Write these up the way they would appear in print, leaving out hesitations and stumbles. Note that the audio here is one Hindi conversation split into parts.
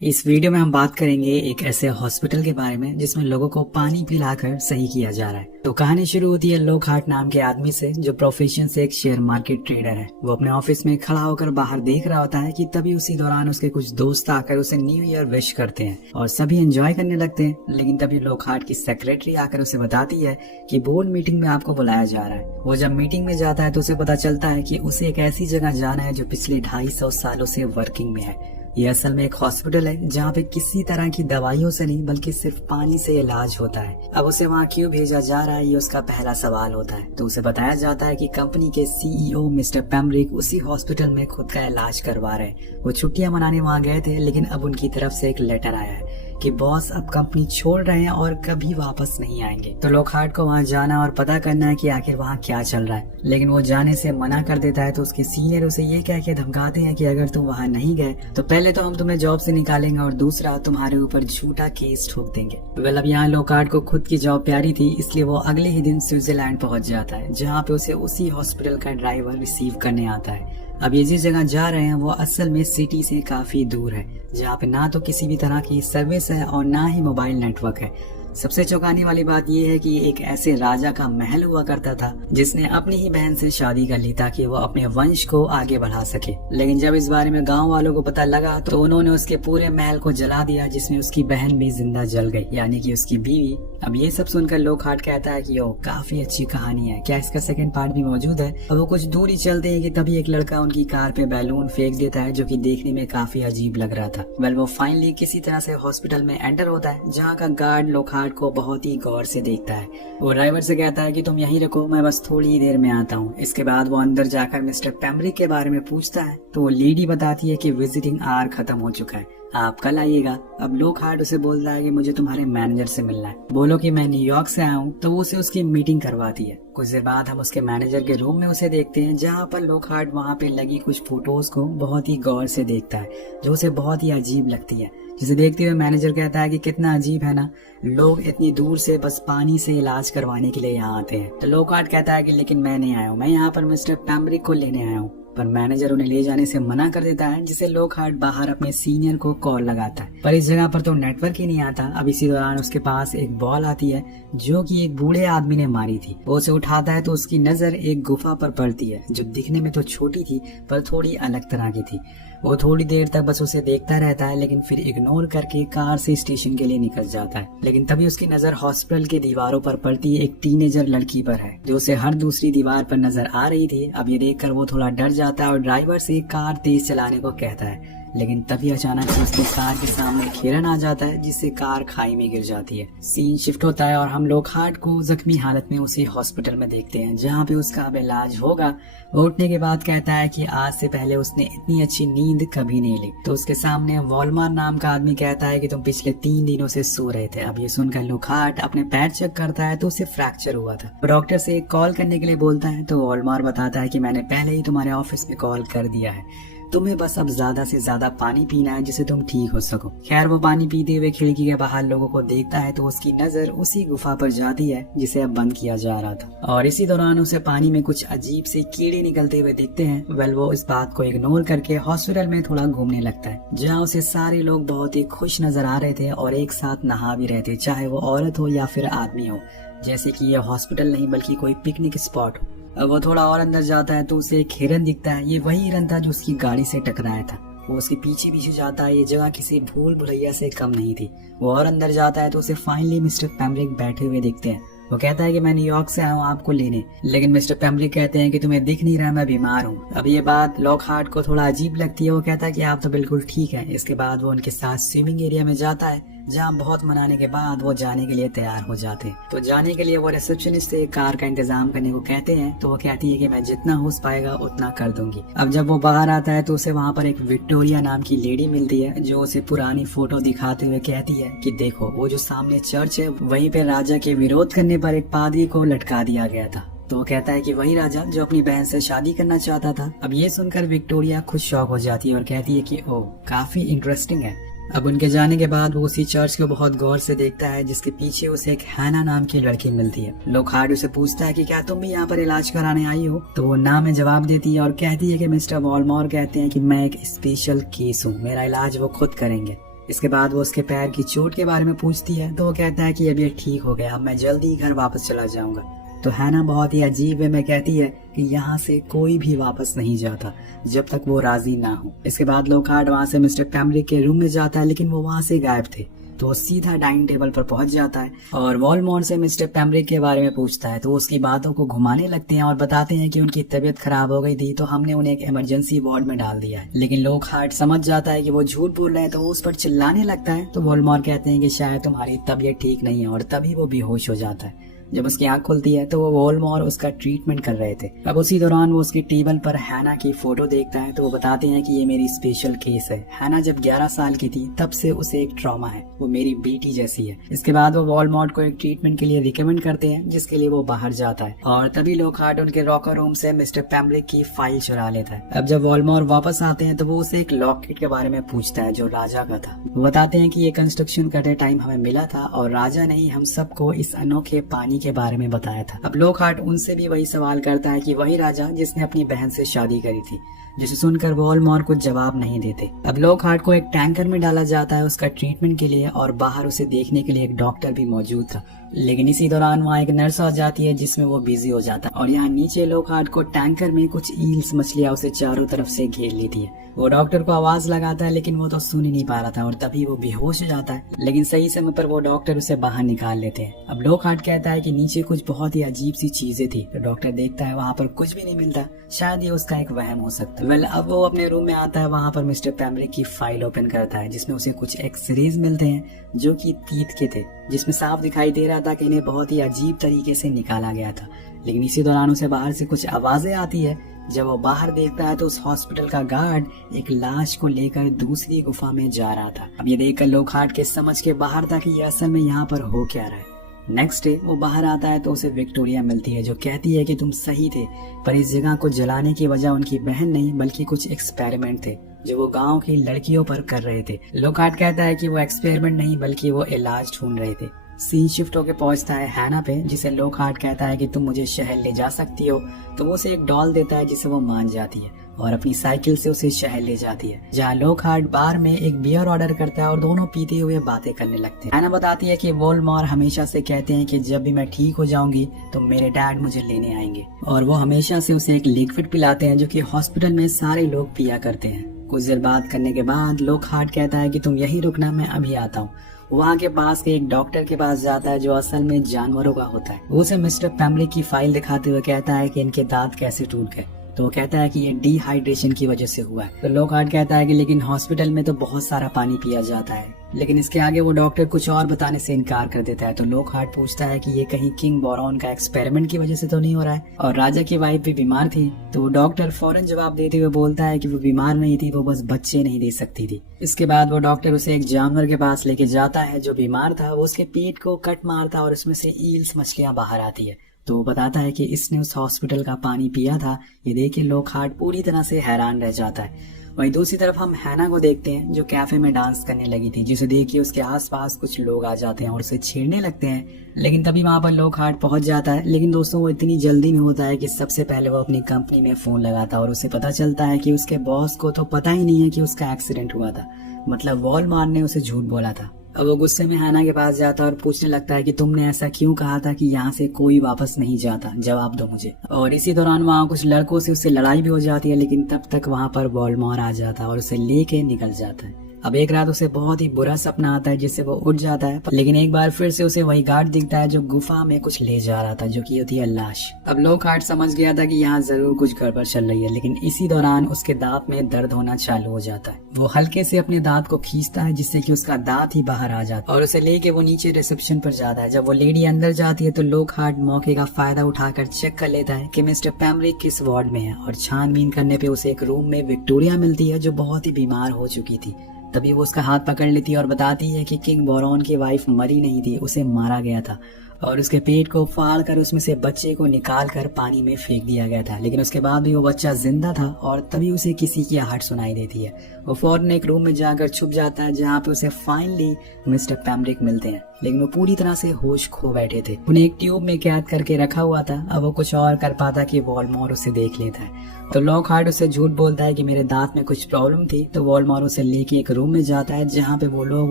इस वीडियो में हम बात करेंगे एक ऐसे हॉस्पिटल के बारे में जिसमें लोगों को पानी पिलाकर सही किया जा रहा है। तो कहानी शुरू होती है लोकहार्ट नाम के आदमी से, जो प्रोफेशन से एक शेयर मार्केट ट्रेडर है। वो अपने ऑफिस में खड़ा होकर बाहर देख रहा होता है कि तभी उसी दौरान उसके कुछ दोस्त आकर उसे न्यू ईयर विश करते हैं और सभी एंजॉय करने लगते हैं। लेकिन तभी लोकहार्ट की सेक्रेटरी आकर उसे बताती है कि बोर्ड मीटिंग में आपको बुलाया जा रहा है। वो जब मीटिंग में जाता है तो उसे पता चलता है कि उसे एक ऐसी जगह जाना है जो पिछले 250 सालों से वर्किंग में है। ये असल में एक हॉस्पिटल है जहाँ पे किसी तरह की दवाइयों से नहीं बल्कि सिर्फ पानी से इलाज होता है। अब उसे वहाँ क्यों भेजा जा रहा है, ये उसका पहला सवाल होता है। तो उसे बताया जाता है कि कंपनी के सीईओ मिस्टर पेम्ब्रिक उसी हॉस्पिटल में खुद का इलाज करवा रहे हैं। वो छुट्टियां मनाने वहाँ गए थे, लेकिन अब उनकी तरफ से एक लेटर आया है कि बॉस अब कंपनी छोड़ रहे हैं और कभी वापस नहीं आएंगे। तो लोकहार्ट को वहाँ जाना और पता करना है कि आखिर वहाँ क्या चल रहा है, लेकिन वो जाने से मना कर देता है। तो उसके सीनियर उसे ये कह के धमकाते हैं कि अगर तुम वहाँ नहीं गए तो पहले तो हम तुम्हें जॉब से निकालेंगे और दूसरा तुम्हारे ऊपर झूठा केस ठोक देंगे। वेल, अब यहाँ लोकहार्ट को खुद की जॉब प्यारी थी, इसलिए वो अगले ही दिन स्विट्जरलैंड पहुंच जाता है, जहाँ पे उसे उसी हॉस्पिटल का ड्राइवर रिसीव करने आता है। अब ये जिस जगह जा रहे हैं वो असल में सिटी से काफी दूर है, जहाँ पे ना तो किसी भी तरह की सर्विस है और ना ही मोबाइल नेटवर्क है। सबसे चौंकाने वाली बात यह है कि एक ऐसे राजा का महल हुआ करता था जिसने अपनी ही बहन से शादी कर ली ताकि वो अपने वंश को आगे बढ़ा सके। लेकिन जब इस बारे में गांव वालों को पता लगा तो उन्होंने उसके पूरे महल को जला दिया, जिसमें उसकी बहन भी जिंदा जल गई, यानी कि उसकी बीवी। अब ये सब सुनकर लोकहार्ट कहता है कि ओ काफी अच्छी कहानी है, क्या इसका सेकंड पार्ट भी मौजूद है। अब वो कुछ दूर ही चलते हैं कि तभी एक लड़का उनकी कार पे बैलून फेंक देता है, जो कि देखने में काफी अजीब लग रहा था। वेल, वो फाइनली किसी तरह से हॉस्पिटल में एंटर होता है, जहाँ का गार्ड लोकहार्ट को बहुत ही गौर से देखता है। वो ड्राइवर से कहता है कि तुम यहीं रखो, मैं बस थोड़ी ही देर में आता हूँ। इसके बाद वो अंदर जाकर मिस्टर पेम्ब्रिक के बारे में पूछता है तो वो लेडी बताती है कि विजिटिंग आवर खत्म हो चुका है, आप कल आइएगा। अब लोकहार्ट उसे बोलता है कि मुझे तुम्हारे मैनेजर से मिलना है, बोलो कि मैं न्यूयॉर्क से आया हूँ। तो वो उसे उसकी मीटिंग करवाती है। कुछ देर बाद हम उसके मैनेजर के रूम में उसे देखते हैं, जहाँ पर लोकहार्ट वहाँ पे लगी कुछ फोटोज को बहुत ही गौर से देखता है, जो उसे बहुत ही अजीब लगती है। जिसे देखते हुए मैनेजर कहता है कि कितना अजीब है ना, लोग इतनी दूर से बस पानी से इलाज करवाने के लिए यहाँ आते हैं। तो लोकहार्ट कहता है कि लेकिन मैं नहीं आया हूँ, मैं यहाँ पर मिस्टर पेम्ब्रिक को लेने आया हूँ। पर मैनेजर उन्हें ले जाने से मना कर देता है, जिसे लोकहार्ट बाहर अपने सीनियर को कॉल लगाता है, पर इस जगह पर तो नेटवर्क ही नहीं आता। अब इसी दौरान उसके पास एक बॉल आती है जो कि एक बूढ़े आदमी ने मारी थी। वो उसे उठाता है तो उसकी नजर एक गुफा पर पड़ती है, जो दिखने में तो छोटी थी पर थोड़ी अलग तरह की थी। वो थोड़ी देर तक बस उसे देखता रहता है, लेकिन फिर इग्नोर करके कार से स्टेशन के लिए निकल जाता है। लेकिन तभी उसकी नजर हॉस्पिटल की दीवारों पर पड़ती है, एक टीनेजर लड़की पर है, जो उसे हर दूसरी दीवार पर नजर आ रही थी। अब ये देखकर वो थोड़ा डर जाता है और ड्राइवर से कार तेज चलाने को कहता है, लेकिन तभी अचानक से उसकी कार के सामने एक हिरन आ जाता है, जिससे कार खाई में गिर जाती है। सीन शिफ्ट होता है और हम लोकहार्ट को जख्मी हालत में उसी हॉस्पिटल में देखते हैं, जहाँ पे उसका अब इलाज होगा। वो उठने के बाद कहता है कि आज से पहले उसने इतनी अच्छी नींद कभी नहीं ली। तो उसके सामने वॉलमार नाम का आदमी कहता है कि तुम पिछले 3 दिनों से सो रहे थे। अब ये सुनकर लोकहार्ट अपने पैर चेक करता है तो उसे फ्रैक्चर हुआ था। डॉक्टर से कॉल करने के लिए बोलता है तो वॉलमार बताता है कि मैंने पहले ही तुम्हारे ऑफिस में कॉल कर दिया है, तुम्हें बस अब ज्यादा से ज्यादा पानी पीना है जिससे तुम ठीक हो सको। खैर, वो पानी पीते हुए खिड़की के बाहर लोगों को देखता है तो उसकी नजर उसी गुफा पर जाती है जिसे अब बंद किया जा रहा था, और इसी दौरान उसे पानी में कुछ अजीब से कीड़े निकलते हुए दिखते हैं। वेल, वो इस बात को इग्नोर करके हॉस्पिटल में थोड़ा घूमने लगता है, जहाँ उसे सारे लोग बहुत ही खुश नजर आ रहे थे और एक साथ नहा भी रहे थे, चाहे वो औरत हो या फिर आदमी हो, जैसे कि यह हॉस्पिटल नहीं बल्कि कोई पिकनिक स्पॉट हो। अब वो थोड़ा और अंदर जाता है तो उसे एक हिरन दिखता है। ये वही हिरन था जो उसकी गाड़ी से टकराया था। वो उसके पीछे पीछे जाता है। ये जगह किसी भूल भुलैया से कम नहीं थी। वो और अंदर जाता है तो उसे फाइनली मिस्टर पेम्ब्रिक बैठे हुए दिखते हैं। वो कहता है कि मैं न्यूयॉर्क से आया हूँ आपको लेने, लेकिन मिस्टर पेम्ब्रिक कहते हैं कि तुम्हें दिख नहीं रहा, मैं बीमार हूँ। अब ये बात लोकहार्ट को थोड़ा अजीब लगती है। वो कहता है कि आप तो बिल्कुल ठीक है। इसके बाद वो उनके साथ स्विमिंग एरिया में जाता है, जहाँ बहुत मनाने के बाद वो जाने के लिए तैयार हो जाते हैं। तो जाने के लिए वो रिसेप्शनिस्ट से कार का इंतजाम करने को कहते हैं, तो वो कहती है कि मैं जितना हो पाएगा उतना कर दूंगी। अब जब वो बाहर आता है तो उसे वहाँ पर एक विक्टोरिया नाम की लेडी मिलती है, जो उसे पुरानी फोटो दिखाते हुए कहती है कि देखो, वो जो सामने चर्च है वहीं पे राजा के विरोध करने पर एक पादरी को लटका दिया गया था। तो वो कहता है कि वही राजा जो अपनी बहन से शादी करना चाहता था। अब ये सुनकर विक्टोरिया खुद शॉक हो जाती है और कहती है कि ओह, काफी इंटरेस्टिंग है। अब उनके जाने के बाद वो उसी चर्च को बहुत गौर से देखता है, जिसके पीछे उसे एक हैना नाम की लड़की मिलती है। लोकहार्ट उसे पूछता है कि क्या तुम भी यहाँ पर इलाज कराने आई हो? तो वो ना में जवाब देती है और कहती है कि मिस्टर वॉलमॉर कहते हैं कि मैं एक स्पेशल केस हूँ, मेरा इलाज वो खुद करेंगे। इसके बाद वो उसके पैर की चोट के बारे में पूछती है तो वो कहता है कि अब ये ठीक हो गया, अब मैं जल्दी घर वापस चला जाऊंगा। तो हैना बहुत ही अजीब वे में कहती है कि यहाँ से कोई भी वापस नहीं जाता जब तक वो राजी ना हो। इसके बाद लोकहार्ट वहाँ से मिस्टर पैमरिक के रूम में जाता है, लेकिन वो वहाँ से गायब थे। तो वो सीधा डाइनिंग टेबल पर पहुंच जाता है और वॉलमॉर्ट से मिस्टर पैमरिक के बारे में पूछता है। तो उसकी बातों को घुमाने लगते हैं और बताते हैं कि उनकी तबीयत खराब हो गई थी तो हमने उन्हें एक इमरजेंसी वार्ड में डाल दिया है। लेकिन लोकहार्ट समझ जाता है कि वो झूठ बोल रहे हैं तो वो उस पर चिल्लाने लगता है। तो वॉलमॉर्ट कहते हैं कि शायद तुम्हारी तबीयत ठीक नहीं है और तभी वो बेहोश हो जाता है। जब उसकी आंख खुलती है तो वो वॉलमॉर उसका ट्रीटमेंट कर रहे थे। अब उसी दौरान वो उसकी टेबल पर हैना की फोटो देखता है। तो वो बताते हैं कि ये मेरी स्पेशल केस है। हैना जब 11 साल की थी तब से उसे एक ट्रॉमा है, वो मेरी बेटी जैसी है। इसके बाद वो वॉलमॉर्ट को एक ट्रीटमेंट के लिए रिकमेंड करते हैं जिसके लिए वो बाहर जाता है और तभी लोकहार्ट उनके लॉकर रूम से मिस्टर पैमरिक की फाइल चुरा लेता है। अब जब वॉलमॉर वापस आते हैं तो वो उसे एक लॉकेट के बारे में पूछता है जो राजा का था। वो बताते हैं कि ये कंस्ट्रक्शन करते टाइम हमें मिला था और राजा ने ही हम सबको इस अनोखे पानी के बारे में बताया था। अब लोकहार्ट उनसे भी वही सवाल करता है कि वही राजा जिसने अपनी बहन से शादी करी थी, जिसे सुनकर वॉलमॉर कुछ जवाब नहीं देते। अब लोकहार्ट को एक टैंकर में डाला जाता है उसका ट्रीटमेंट के लिए और बाहर उसे देखने के लिए एक डॉक्टर भी मौजूद था। लेकिन इसी दौरान वहाँ एक नर्स आ जाती है जिसमें वो बिजी हो जाता है और यहाँ नीचे लोकहार्ट को टैंकर में कुछ ईल्स मछलियां उसे चारों तरफ से घेर लेती है। वो डॉक्टर को आवाज लगाता है लेकिन वो तो सुन ही नहीं पा रहा था और तभी वो बेहोश हो जाता है। लेकिन सही समय पर वो डॉक्टर उसे बाहर निकाल लेते हैं। अब लोकहार्ट कहता है कि नीचे कुछ बहुत ही अजीब सी चीजें थी। तो डॉक्टर देखता है वहाँ पर कुछ भी नहीं मिलता, शायद ये उसका एक वहम हो सकता है। अब वो अपने रूम में आता है, वहाँ पर मिस्टर पैमरिक की फाइल ओपन करता है जिसमें उसे कुछ एक्सरेज मिलते हैं जो कि तीत के थे, जिसमें साफ दिखाई दे रहा था कि इन्हें बहुत ही अजीब तरीके से निकाला गया था। लेकिन इसी दौरान उसे बाहर से कुछ आवाजें आती है। जब वो बाहर देखता है तो उस हॉस्पिटल का गार्ड एक लाश को लेकर दूसरी गुफा में जा रहा था। अब ये देखकर लोकहार्ट के समझ के बाहर था कि ये असल में यहाँ पर हो क्या रहा है। नेक्स्ट डे वो बाहर आता है तो उसे विक्टोरिया मिलती है जो कहती है कि तुम सही थे, पर इस जगह को जलाने की वजह उनकी बहन नहीं बल्कि कुछ एक्सपेरिमेंट थे जो वो गांव की लड़कियों पर कर रहे थे। लोकहार्ट कहता है कि वो एक्सपेरिमेंट नहीं बल्कि वो इलाज ढूंढ रहे थे। सीन शिफ्ट होकर पहुंचता है हैना पे, जिसे लोकहार्ट कहता है कि तुम मुझे शहर ले जा सकती हो। तो वो उसे एक डॉल देता है जिसे वो मान जाती है और अपनी साइकिल से उसे शहर ले जाती है, जहाँ लोकहार्ट बार में एक बियर ऑर्डर करता है और दोनों पीते हुए बातें करने लगते हैं। हैना बताती है कि वॉलमॉर हमेशा से कहते हैं कि जब भी मैं ठीक हो जाऊंगी तो मेरे डैड मुझे लेने आएंगे और वो हमेशा से उसे एक लिक्विड पिलाते हैं जो कि हॉस्पिटल में सारे लोग पिया करते हैं। कुछ देर बात करने के बाद लोकहार्ट कहता है कि तुम यहीं रुकना, मैं अभी आता हूँ। वहाँ के पास के एक डॉक्टर के पास जाता है जो असल में जानवरों का होता है। वो उसे मिस्टर पैमरिक की फाइल दिखाते हुए कहता है कि इनके दांत कैसे टूट गए। तो वो कहता है कि ये डिहाइड्रेशन की वजह से हुआ है। तो लोकहार्ट कहता है कि लेकिन हॉस्पिटल में तो बहुत सारा पानी पिया जाता है। लेकिन इसके आगे वो डॉक्टर कुछ और बताने से इनकार कर देता है। तो लोकहार्ट पूछता है कि ये कहीं किंग बोरॉन का एक्सपेरिमेंट की वजह से तो नहीं हो रहा है, और राजा की वाइफ भी बीमार थी। तो वो डॉक्टर फौरन जवाब देते हुए बोलता है कि वो बीमार नहीं थी, वो बस बच्चे नहीं दे सकती थी। इसके बाद वो डॉक्टर उसे एक जानवर के पास लेके जाता है जो बीमार था। वो उसके पेट को कट मारता है और उसमें से ईल्स मछलियां बाहर आती है। तो वो बताता है कि इसने उस हॉस्पिटल का पानी पिया था। ये देख के लोकहार्ट पूरी तरह से हैरान रह जाता है। वहीं दूसरी तरफ हम हैना को देखते हैं जो कैफे में डांस करने लगी थी, जिसे देख के उसके आसपास कुछ लोग आ जाते हैं और उसे छेड़ने लगते हैं। लेकिन तभी वहां पर लोकहार्ट पहुंच जाता है। लेकिन दोस्तों वो इतनी जल्दी में होता है कि सबसे पहले वो अपनी कंपनी में फोन लगाता है और उसे पता चलता है कि उसके बॉस को तो पता ही नहीं है कि उसका एक्सीडेंट हुआ था, मतलब वॉलमॉर ने उसे झूठ बोला था। अब वो गुस्से में हैना के पास जाता है और पूछने लगता है कि तुमने ऐसा क्यों कहा था कि यहाँ से कोई वापस नहीं जाता, जवाब दो मुझे। और इसी दौरान वहाँ कुछ लड़कों से उससे लड़ाई भी हो जाती है, लेकिन तब तक वहाँ पर वॉलमॉर आ जाता है और उसे लेके निकल जाता है। अब एक रात उसे बहुत ही बुरा सपना आता है जिससे वो उठ जाता है, लेकिन एक बार फिर से उसे वही गार्ड दिखता है जो गुफा में कुछ ले जा रहा था, जो कि होती है लाश। अब लोकहार्ट समझ गया था कि यहाँ जरूर कुछ गड़बड़ चल रही है, लेकिन इसी दौरान उसके दांत में दर्द होना चालू हो जाता है। वो हल्के से अपने दांत को खींचता है जिससे कि उसका दांत ही बाहर आ जाता है और उसे लेके वो नीचे रिसेप्शन पर जाता है। जब वो लेडी अंदर जाती है तो लोकहार्ट मौके का फायदा उठाकर चेक कर लेता है कि मिस्टर पैमरिक किस वार्ड में है, और छानबीन करने पे उसे एक रूम में विक्टोरिया मिलती है जो बहुत ही बीमार हो चुकी थी। तभी वो उसका हाथ पकड़ लेती है और बताती है कि किंग बोरॉन की वाइफ मरी नहीं थी, उसे मारा गया था और उसके पेट को फाड़ कर उसमें से बच्चे को निकाल कर पानी में फेंक दिया गया था। लेकिन उसके बाद भी वो बच्चा जिंदा था और तभी उसे किसी की आहट सुनाई देती है। वो फौरन एक रूम में जाकर छुप जाता है जहाँ पे उसे फाइनली मिस्टर पैमरिक मिलते हैं। लेकिन वो पूरी तरह से होश खो बैठे थे। उन्हें एक ट्यूब में कैद करके रखा हुआ था। अब वो कुछ और कर पाता कि वॉल्डमॉर उसे देख लेता है। तो लॉकहार्ट उसे झूठ बोलता है कि मेरे दांत में कुछ प्रॉब्लम थी। तो वॉल्डमॉर उसे लेके एक रूम में जाता है जहाँ पे वो लोग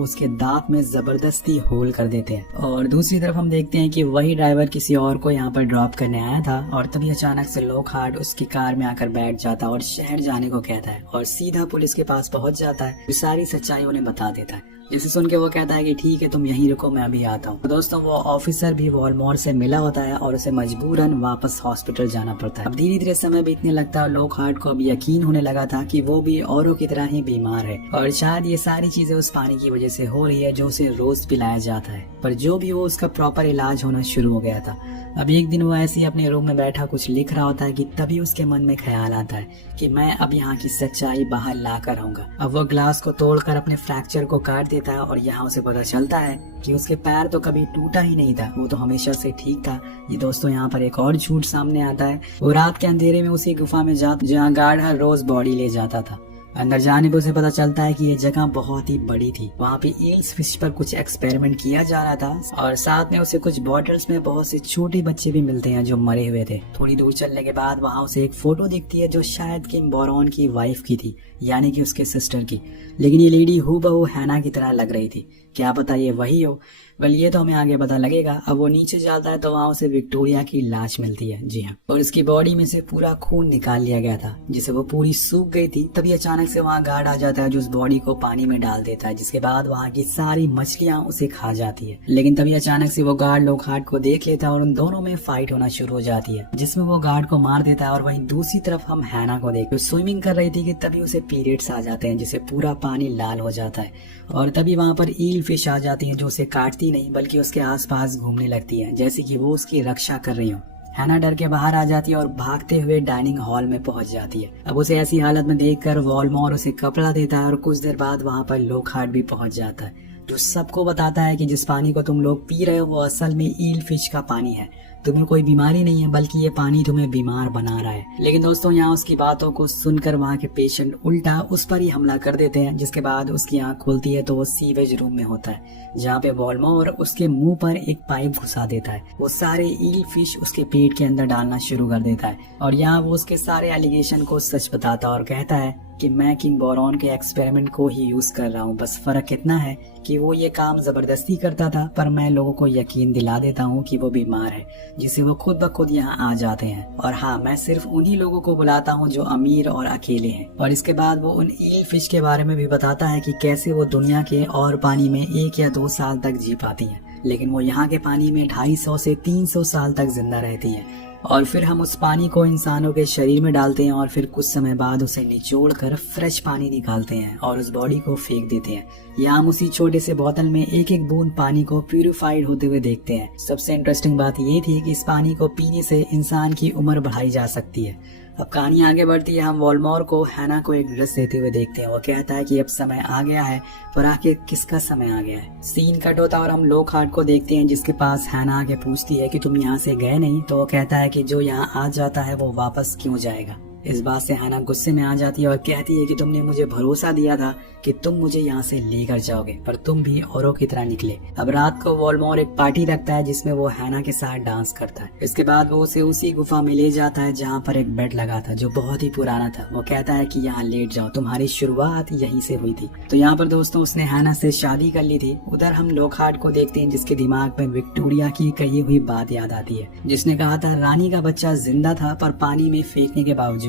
उसके दांत में जबरदस्ती होल कर देते हैं। और दूसरी तरफ हम देखते हैं कि वही ड्राइवर किसी और को यहाँ पर ड्रॉप करने आया था और तभी अचानक से लॉकहार्ट उसकी कार में आकर बैठ जाता है और शहर जाने को कहता है और सीधा पुलिस के पास पहुंच जाता है। वो सारी सच्चाई उन्हें बता देता है, जिसे सुन के वो कहता है कि ठीक है तुम यहीं रुको, मैं अभी आता हूँ। तो दोस्तों वो ऑफिसर भी वॉल्डमॉर से मिला होता है और उसे मजबूरन वापस हॉस्पिटल जाना पड़ता है। अब धीरे धीरे समय बीतने लगता है। लॉकहार्ट को अब यकीन होने लगा था कि वो भी औरों की तरह ही बीमार है और शायद ये सारी चीजें उस पानी की वजह से हो रही है जो उसे रोज पिलाया जाता है। पर जो भी वो उसका प्रॉपर इलाज होना शुरू हो गया था। अब एक दिन वो ऐसे ही अपने रूम में बैठा कुछ लिख रहा होता है कि तभी उसके मन में ख्याल आता है कि मैं अब यहाँ की सच्चाई बाहर ला कर आऊंगा। अब वो ग्लास को तोड़कर अपने फ्रैक्चर को काट देता है और यहाँ उसे पता चलता है कि उसके पैर तो कभी टूटा ही नहीं था, वो तो हमेशा से ठीक था। ये दोस्तों यहाँ पर एक और झूठ सामने आता है। वो रात के अंधेरे में उसी गुफा में जाता जहाँ गार्ड हर रोज बॉडी ले जाता था। अंदर जाने पर उसे पता चलता है कि ये जगह बहुत ही बड़ी थी। वहाँ पे ईल्स फिश पर कुछ एक्सपेरिमेंट किया जा रहा था और साथ में उसे कुछ बॉटल्स में बहुत से छोटे बच्चे भी मिलते हैं जो मरे हुए थे। थोड़ी दूर चलने के बाद वहाँ उसे एक फोटो दिखती है जो शायद किम बोरॉन की वाइफ की थी, यानी कि उसके सिस्टर की। लेकिन ये लेडी हूबहू हैना की तरह लग रही थी। क्या पता ये वही हो। वेल ये तो हमें आगे पता लगेगा। अब वो नीचे जाता है तो वहाँ उसे विक्टोरिया की लाश मिलती है। जी हाँ, और उसकी बॉडी में से पूरा खून निकाल लिया गया था जिसे वो पूरी सूख गई थी। तभी अचानक से वहाँ गार्ड आ जाता है जो उस बॉडी को पानी में डाल देता है, जिसके बाद वहाँ की सारी मछलियाँ उसे खा जाती है। लेकिन तभी अचानक से वो गार्ड लॉकहार्ट को देख लेता है और उन दोनों में फाइट होना शुरू हो जाती है, जिसमें वो गार्ड को मार देता है। और वहीं दूसरी तरफ हम हैना को देखते स्विमिंग कर रही थी कि तभी उसे पीरियड्स आ जाते हैं जिससे पूरा पानी लाल हो जाता है। और तभी वहाँ पर ईल फिश आ जाती है जो उसे काटती नहीं बल्कि उसके आसपास घूमने लगती है जैसे कि वो उसकी रक्षा कर रही हो। हैना डर के बाहर आ जाती है और भागते हुए डाइनिंग हॉल में पहुंच जाती है। अब उसे ऐसी हालत में देखकर वॉल्डमॉर उसे कपड़ा देता है और कुछ देर बाद वहाँ पर लॉकहार्ट भी पहुंच जाता है जो सबको बताता है कि जिस पानी को तुम लोग पी रहे हो वो असल में ईल फिश का पानी है। तुम्हें कोई बीमारी नहीं है बल्कि ये पानी तुम्हें बीमार बना रहा है। लेकिन दोस्तों यहाँ उसकी बातों को सुनकर वहाँ के पेशेंट उल्टा उस पर ही हमला कर देते हैं, जिसके बाद उसकी आंख खुलती है तो वो सीवेज रूम में होता है जहाँ पे वॉल्डमॉर उसके मुंह पर एक पाइप घुसा देता है। वो सारे ईल फिश उसके पेट के अंदर डालना शुरू कर देता है और यहाँ वो उसके सारे एलिगेशन को सच बताता और कहता है कि मैं किंग बोरॉन के एक्सपेरिमेंट को ही यूज कर रहा हूँ। बस फर्क इतना है कि वो ये काम जबरदस्ती करता था पर मैं लोगों को यकीन दिला देता हूँ कि वो बीमार है, जिससे वो खुद ब खुद यहाँ आ जाते हैं। और हाँ, मैं सिर्फ उन्हीं लोगों को बुलाता हूँ जो अमीर और अकेले हैं। और इसके बाद वो उन ईल फिश के बारे में भी बताता है कि कैसे वो दुनिया के और पानी में 1 या 2 साल तक जी पाती है, लेकिन वो यहाँ के पानी में 250 से 300 साल तक जिंदा रहती है। और फिर हम उस पानी को इंसानों के शरीर में डालते हैं और फिर कुछ समय बाद उसे निचोड़ कर फ्रेश पानी निकालते हैं और उस बॉडी को फेंक देते हैं। यहाँ हम उसी छोटे से बोतल में एक एक बूंद पानी को प्यूरिफाइड होते हुए देखते हैं। सबसे इंटरेस्टिंग बात ये थी कि इस पानी को पीने से इंसान की उम्र बढ़ाई जा सकती है। अब कहानी आगे बढ़ती है। हम वॉल्डमॉर को हैना को एक ड्रेस देते हुए देखते हैं। वो कहता है कि अब समय आ गया है, पर आखिर किसका समय आ गया है। सीन कट होता और हम लॉकहार्ट को देखते हैं जिसके पास हैना आके पूछती है कि तुम यहाँ से गए नहीं, तो वो कहता है कि जो यहाँ आ जाता है वो वापस क्यों जाएगा। इस बात से हैना गुस्से में आ जाती है और कहती है कि तुमने मुझे भरोसा दिया था कि तुम मुझे यहाँ से लेकर जाओगे, पर तुम भी औरों की तरह निकले। अब रात को वॉल्डमॉर एक पार्टी रखता है जिसमें वो हैना के साथ डांस करता है। इसके बाद वो उसे उसी गुफा में ले जाता है जहाँ पर एक बेड लगा था जो बहुत ही पुराना था। वो कहता है कि यहाँ लेट जाओ, तुम्हारी शुरुआत यहीं से हुई थी। तो यहाँ पर दोस्तों उसने हैना से शादी कर ली थी। उधर हम लॉकहार्ट को देखते हैं जिसके दिमाग में विक्टोरिया की कही हुई बात याद आती है, जिसने कहा था रानी का बच्चा जिंदा था पर पानी में फेंकने के बावजूद।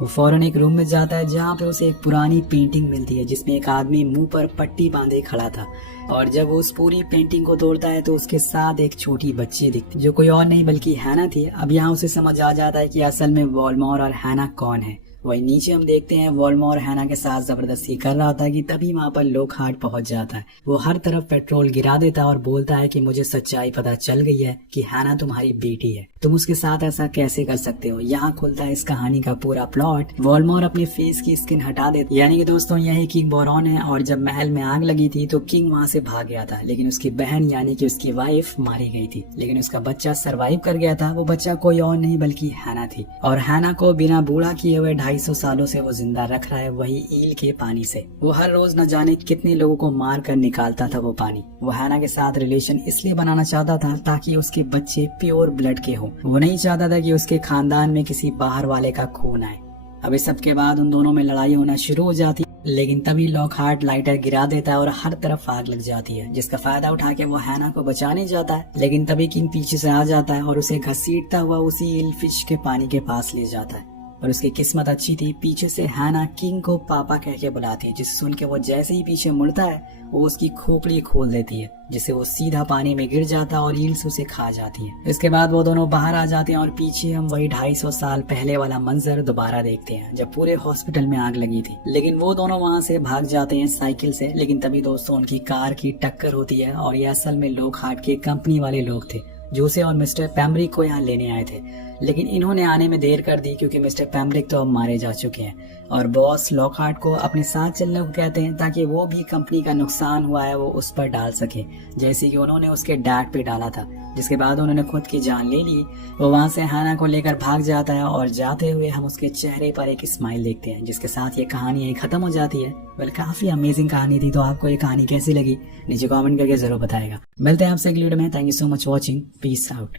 वो फौरन एक रूम में जाता है जहाँ पे उसे एक पुरानी पेंटिंग मिलती है जिसमें एक आदमी मुंह पर पट्टी बांधे खड़ा था। और जब वो उस पूरी पेंटिंग को तोड़ता है तो उसके साथ एक छोटी बच्ची दिखती जो कोई और नहीं बल्कि हैना थी। अब यहाँ उसे समझ आ जाता है कि असल में वॉल्डमॉर और हैना कौन है। वही नीचे हम देखते हैं वॉल्डमॉर हैना के साथ जबरदस्ती कर रहा था कि तभी वहाँ पर लॉकहार्ट पहुंच जाता है। वो हर तरफ पेट्रोल गिरा देता है और बोलता है कि मुझे सच्चाई पता चल गई है कि हैना तुम्हारी बेटी है, तुम उसके साथ ऐसा कैसे कर सकते हो। यहाँ खुलता है इस कहानी का पूरा प्लॉट। वॉल्डमॉर अपने फेस की स्किन हटा देता, यानी कि दोस्तों यही किंग बोरॉन है। और जब महल में आग लगी थी तो किंग वहाँ से भाग गया था, लेकिन उसकी बहन यानी कि उसकी वाइफ मारी गई थी, लेकिन उसका बच्चा सरवाइव कर गया था। वो बच्चा कोई और नहीं बल्कि हैना थी। और हैना को बिना बूढ़ा किए हुए 250 सालों से वो जिंदा रख रहा है, वही ईल के पानी से। वो हर रोज न जाने कितने लोगों को मार कर निकालता था वो पानी। वो हैना के साथ रिलेशन इसलिए बनाना चाहता था ताकि उसके बच्चे प्योर ब्लड के हों। वो नहीं चाहता था कि उसके खानदान में किसी बाहर वाले का खून आए। अब इस सब के बाद उन दोनों में लड़ाई होना शुरू हो जाती, लेकिन तभी लॉकहार्ट लाइटर गिरा देता है और हर तरफ आग लग जाती है, जिसका फायदा उठा के वो हैना को बचाने जाता है। लेकिन तभी किंग पीछे से आ जाता है और उसे घसीटता हुआ उसी ईलफिश के पानी के पास ले जाता है। और उसकी किस्मत अच्छी थी, पीछे से हैना किंग को पापा कह के बुलाती है, जिसे सुन के वो जैसे ही पीछे मुड़ता है वो उसकी खोपड़ी खोल देती है, जिससे वो सीधा पानी में गिर जाता है और ईल्स उसे खा जाती है। इसके बाद वो दोनों बाहर आ जाते हैं और पीछे हम वही 250 साल पहले वाला मंजर दोबारा देखते हैं, जब पूरे हॉस्पिटल में आग लगी थी। लेकिन वो दोनों वहाँ से भाग जाते हैं साइकिल से। लेकिन तभी दोस्तों उनकी कार की टक्कर होती है और ये असल में लॉकहार्ट के कंपनी वाले लोग थे, जो उसे और मिस्टर पैम्ब्रिक को यहाँ लेने आए थे। लेकिन इन्होंने आने में देर कर दी क्योंकि मिस्टर पैम्ब्रिक तो अब मारे जा चुके हैं और बॉस लॉकहार्ट को अपने साथ चलने को कहते हैं ताकि वो भी कंपनी का नुकसान हुआ है वो उस पर डाल सके, जैसे कि उन्होंने उसके डैड पे डाला था। जिसके बाद उन्होंने खुद की जान ले ली। वो वहाँ से हैना को लेकर भाग जाता है और जाते हुए हम उसके चेहरे पर एक स्माइल देखते हैं, जिसके साथ ये कहानी यहीं खत्म हो जाती है। वेल, काफी अमेजिंग कहानी थी। तो आपको ये कहानी कैसी लगी नीचे कमेंट करके जरूर बताएगा। मिलते हैं आपसे अगली वीडियो में। Thank you so much watching. Peace out.